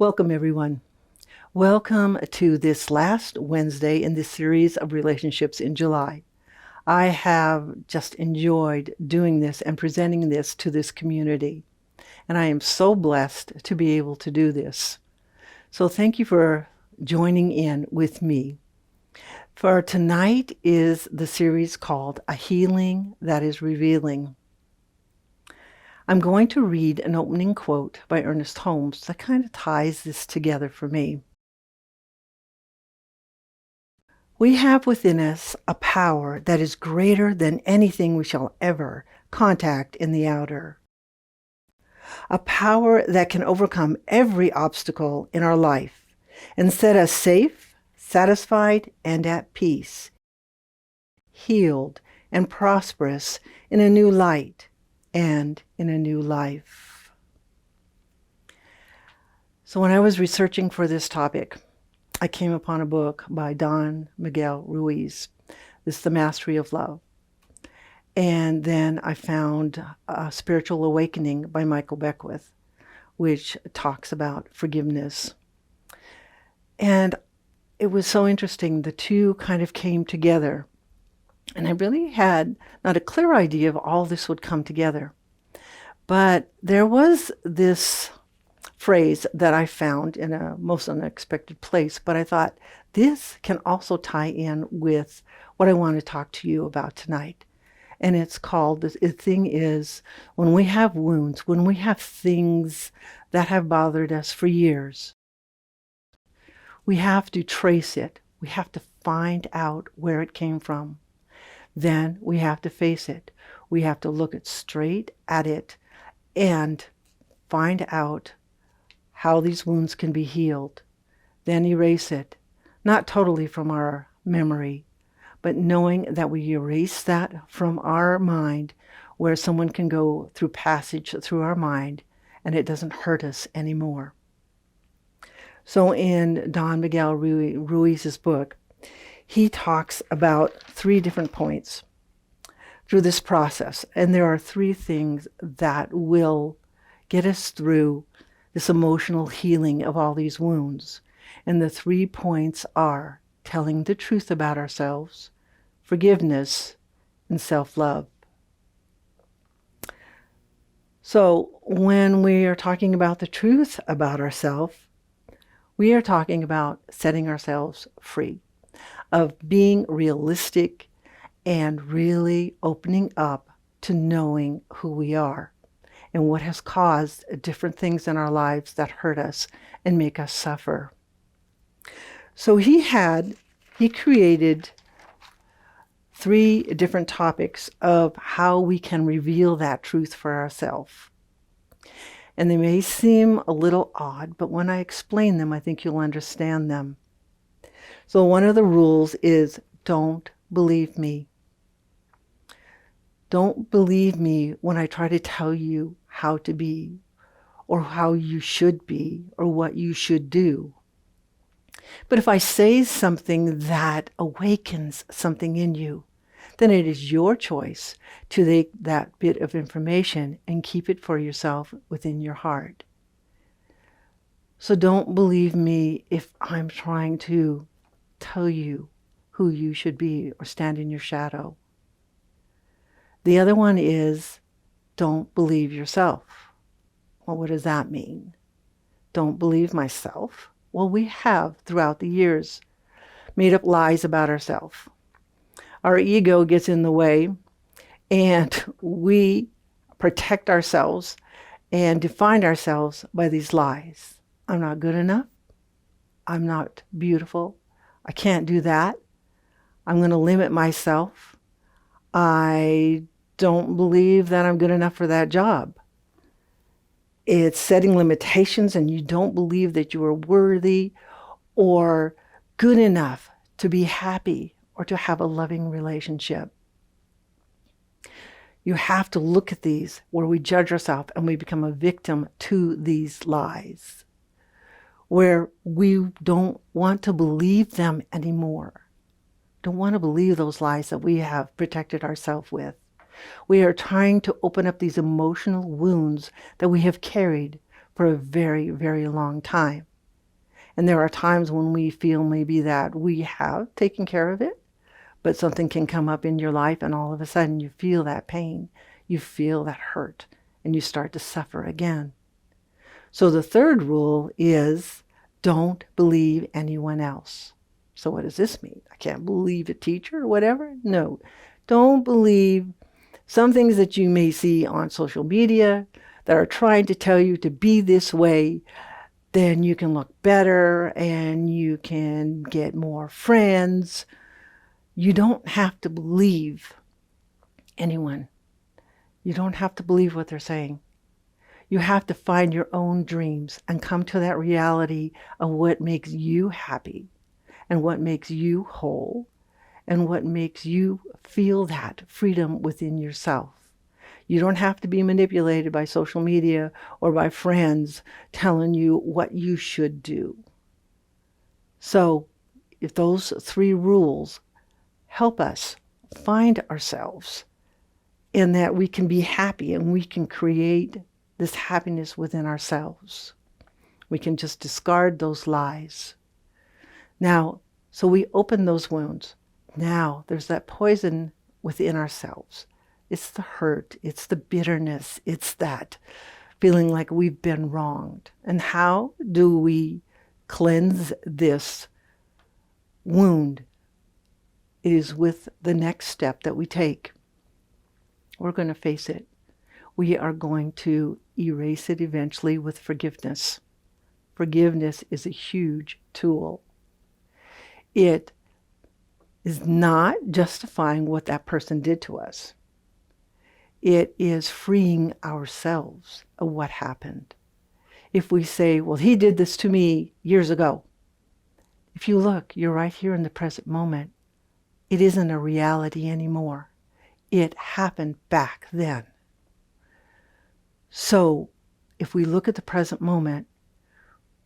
Welcome, everyone. Welcome to this last Wednesday in this series of relationships in July. I have just enjoyed doing this and presenting this to this community, and I am so blessed to be able to do this. So thank you for joining in with me. For tonight is the series called A Healing That Is Revealing. I'm going to read an opening quote by Ernest Holmes that kind of ties this together for me. We have within us a power that is greater than anything we shall ever contact in the outer. A power that can overcome every obstacle in our life and set us safe, satisfied, and at peace, healed and prosperous in a new light and in a new life. So when I was researching for this topic, I came upon a book by Don Miguel Ruiz. This is The Mastery of Love. And then I found Spiritual Awakening by Michael Beckwith, which talks about forgiveness. And it was so interesting. The two kind of came together. And I really had not a clear idea of all this would come together. But there was this phrase that I found in a most unexpected place, but I thought this can also tie in with what I want to talk to you about tonight. And it's called, the thing is, when we have wounds, when we have things that have bothered us for years, we have to trace it. We have to find out where it came from. Then we have to face it. We have to look straight at it and find out how these wounds can be healed. Then erase it, not totally from our memory, but knowing that we erase that from our mind, where someone can go through passage through our mind and it doesn't hurt us anymore. So in Don Miguel Ruiz's book, he talks about 3 different points through this process. And there are 3 things that will get us through this emotional healing of all these wounds. And the 3 points are telling the truth about ourselves, forgiveness, and self-love. So when we are talking about the truth about ourselves, we are talking about setting ourselves free, of being realistic and really opening up to knowing who we are and what has caused different things in our lives that hurt us and make us suffer. So he created 3 different topics of how we can reveal that truth for ourselves. And they may seem a little odd, but when I explain them, I think you'll understand them. So one of the rules is, don't believe me. Don't believe me when I try to tell you how to be, or how you should be, or what you should do. But if I say something that awakens something in you, then it is your choice to take that bit of information and keep it for yourself within your heart. So don't believe me if I'm trying to tell you who you should be or stand in your shadow. The other one is, don't believe yourself. Well, what does that mean? Don't believe myself? Well, we have, throughout the years, made up lies about ourselves. Our ego gets in the way, and we protect ourselves and define ourselves by these lies. I'm not good enough. I'm not beautiful. I can't do that. I'm going to limit myself. I don't believe that I'm good enough for that job. It's setting limitations, and you don't believe that you are worthy or good enough to be happy or to have a loving relationship. You have to look at these where we judge ourselves and we become a victim to these lies, where we don't want to believe them anymore. Don't want to believe those lies that we have protected ourselves with. We are trying to open up these emotional wounds that we have carried for a very, very long time. And there are times when we feel maybe that we have taken care of it, but something can come up in your life and all of a sudden you feel that pain, you feel that hurt, and you start to suffer again. So the third rule is don't believe anyone else. So what does this mean? I can't believe a teacher or whatever? No, don't believe some things that you may see on social media that are trying to tell you to be this way. Then you can look better and you can get more friends. You don't have to believe anyone. You don't have to believe what they're saying. You have to find your own dreams and come to that reality of what makes you happy and what makes you whole and what makes you feel that freedom within yourself. You don't have to be manipulated by social media or by friends telling you what you should do. So if those 3 rules help us find ourselves in that we can be happy and we can create this happiness within ourselves. We can just discard those lies. Now, so we open those wounds. Now there's that poison within ourselves. It's the hurt, it's the bitterness, it's that feeling like we've been wronged. And how do we cleanse this wound? It is with the next step that we take. We're going to face it. We are going to erase it eventually with forgiveness. Forgiveness is a huge tool. It is not justifying what that person did to us. It is freeing ourselves of what happened. If we say, well, he did this to me years ago. If you look, you're right here in the present moment. It isn't a reality anymore. It happened back then. So if we look at the present moment,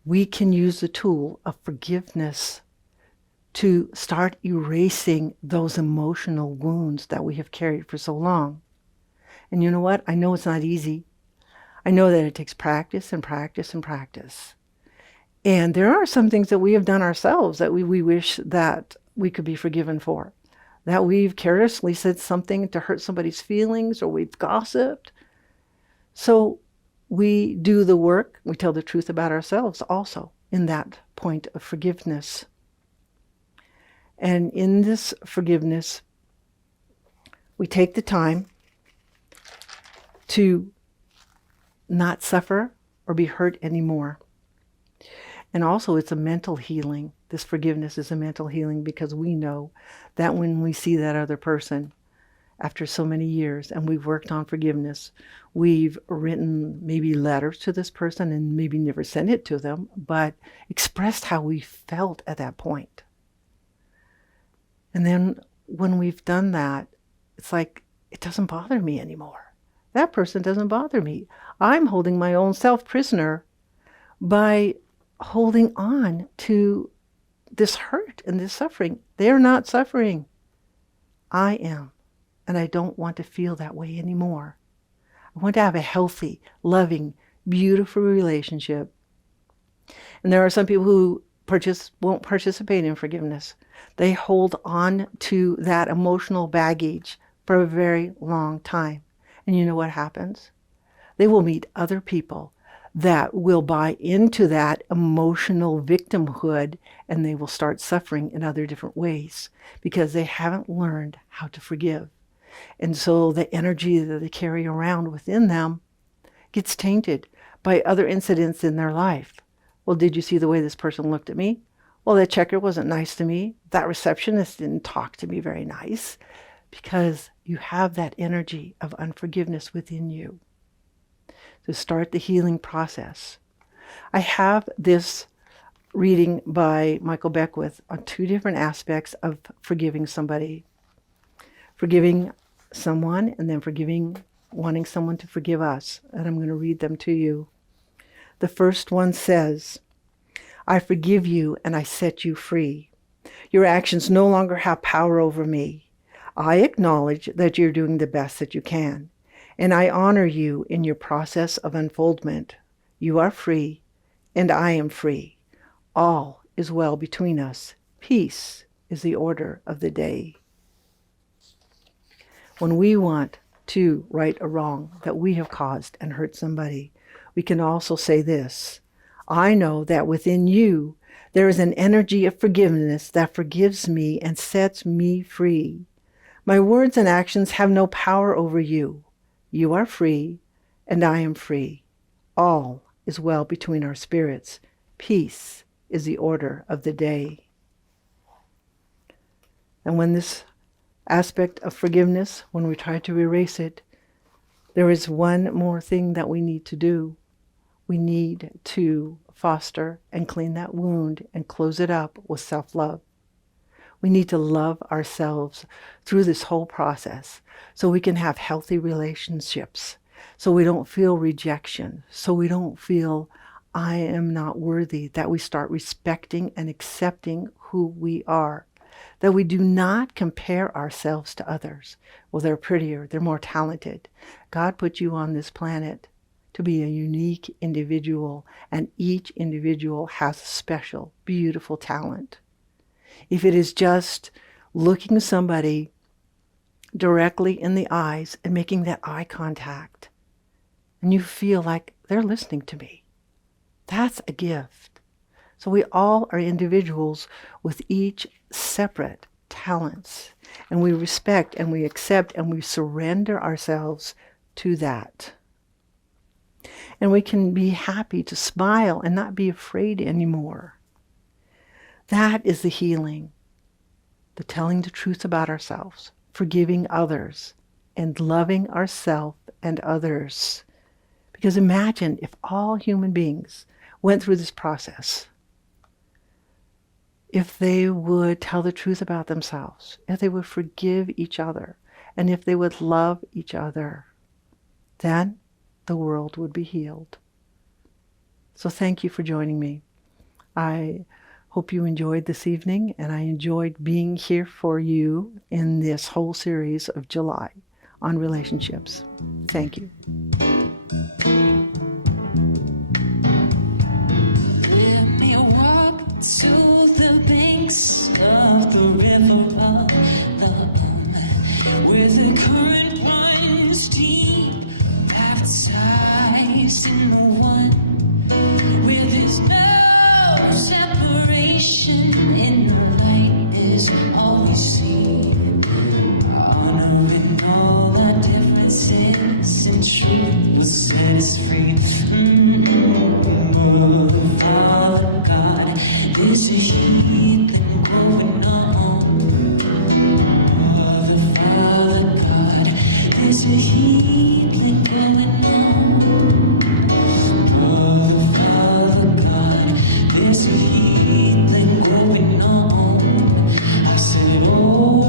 we can use the tool of forgiveness to start erasing those emotional wounds that we have carried for so long. And you know what? I know it's not easy. I know that it takes practice and practice and practice. And there are some things that we have done ourselves that we wish that we could be forgiven for. That we've carelessly said something to hurt somebody's feelings, or we've gossiped. So we do the work, we tell the truth about ourselves also in that point of forgiveness. And in this forgiveness, we take the time to not suffer or be hurt anymore. And also it's a mental healing. This forgiveness is a mental healing because we know that when we see that other person after so many years and we've worked on forgiveness, we've written maybe letters to this person and maybe never sent it to them, but expressed how we felt at that point. And then when we've done that, it's like, it doesn't bother me anymore. That person doesn't bother me. I'm holding my own self prisoner by holding on to this hurt and this suffering. They're not suffering. I am. And I don't want to feel that way anymore. I want to have a healthy, loving, beautiful relationship. And there are some people who won't participate in forgiveness. They hold on to that emotional baggage for a very long time. And you know what happens? They will meet other people that will buy into that emotional victimhood, and they will start suffering in other different ways because they haven't learned how to forgive. And so the energy that they carry around within them gets tainted by other incidents in their life. Well, did you see the way this person looked at me? Well, that checker wasn't nice to me. That receptionist didn't talk to me very nice, because you have that energy of unforgiveness within you. To start the healing process. I have this reading by Michael Beckwith on 2 different aspects of forgiving somebody. Forgiving someone and then wanting someone to forgive us. And I'm going to read them to you. The first one says, I forgive you and I set you free. Your actions no longer have power over me. I acknowledge that you're doing the best that you can, and I honor you in your process of unfoldment. You are free, and I am free. All is well between us. Peace is the order of the day. When we want to right a wrong that we have caused and hurt somebody, we can also say this: I know that within you there is an energy of forgiveness that forgives me and sets me free. My words and actions have no power over you. You are free, and I am free. All is well between our spirits. Peace is the order of the day. And when this aspect of forgiveness, when we try to erase it, there is one more thing that we need to do. We need to foster and clean that wound and close it up with self-love. We need to love ourselves through this whole process so we can have healthy relationships, so we don't feel rejection, so we don't feel I am not worthy, that we start respecting and accepting who we are, that we do not compare ourselves to others. Well, they're prettier, they're more talented. God put you on this planet to be a unique individual, and each individual has a special, beautiful talent. If it is just looking somebody directly in the eyes and making that eye contact, and you feel like they're listening to me, that's a gift. So we all are individuals with each separate talents, and we respect and we accept and we surrender ourselves to that. And we can be happy to smile and not be afraid anymore. That is the healing, the telling the truth about ourselves, forgiving others, and loving ourselves and others. Because imagine if all human beings went through this process, if they would tell the truth about themselves, if they would forgive each other, and if they would love each other, then the world would be healed. So thank you for joining me. I hope you enjoyed this evening, and I enjoyed being here for you in this whole series of July on relationships. Thank you. Let me walk to the banks of the river of love, where the current runs deep, baptized in the one, where there's no separation, in the light is all we see, honoring all our differences, and truth will set us free. Father God, there's a healing going on. Father God, there's a healing going on. Father God, there's a healing going on. I said, oh.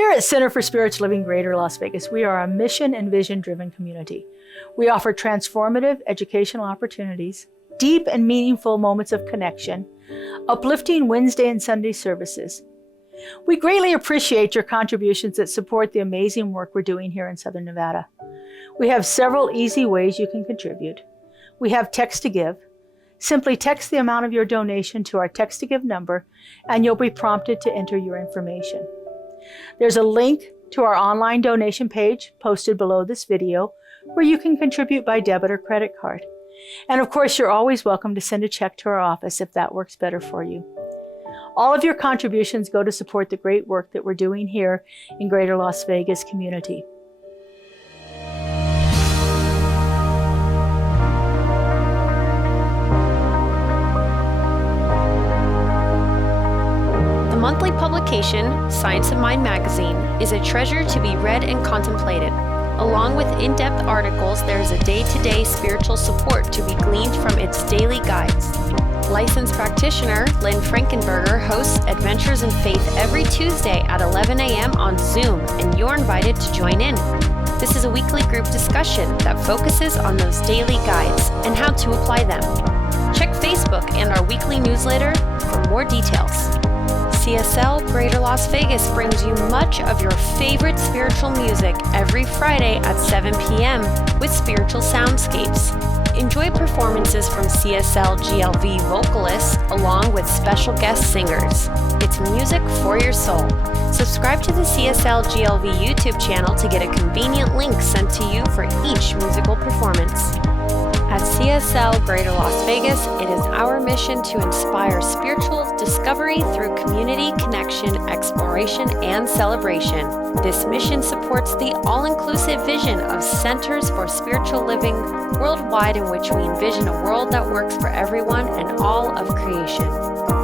Here at Center for Spiritual Living Greater Las Vegas, we are a mission and vision-driven community. We offer transformative educational opportunities, deep and meaningful moments of connection, uplifting Wednesday and Sunday services. We greatly appreciate your contributions that support the amazing work we're doing here in Southern Nevada. We have several easy ways you can contribute. We have text to give. Simply text the amount of your donation to our text to give number, and you'll be prompted to enter your information. There's a link to our online donation page posted below this video where you can contribute by debit or credit card. And of course, you're always welcome to send a check to our office if that works better for you. All of your contributions go to support the great work that we're doing here in Greater Las Vegas community. The monthly publication, Science of Mind magazine, is a treasure to be read and contemplated. Along with in-depth articles, there is a day-to-day spiritual support to be gleaned from its daily guides. Licensed practitioner Lynn Frankenberger hosts Adventures in Faith every Tuesday at 11 a.m. on Zoom, and you're invited to join in. This is a weekly group discussion that focuses on those daily guides and how to apply them. Check Facebook and our weekly newsletter for more details. CSL Greater Las Vegas brings you much of your favorite spiritual music every Friday at 7 p.m. with spiritual soundscapes. Enjoy performances from CSLGLV vocalists along with special guest singers. It's music for your soul. Subscribe to the CSLGLV YouTube channel to get a convenient link sent to you for each musical performance. At CSL Greater Las Vegas, it is our mission to inspire spiritual discovery through community connection, exploration, and celebration. This mission supports the all-inclusive vision of Centers for Spiritual Living worldwide, in which we envision a world that works for everyone and all of creation.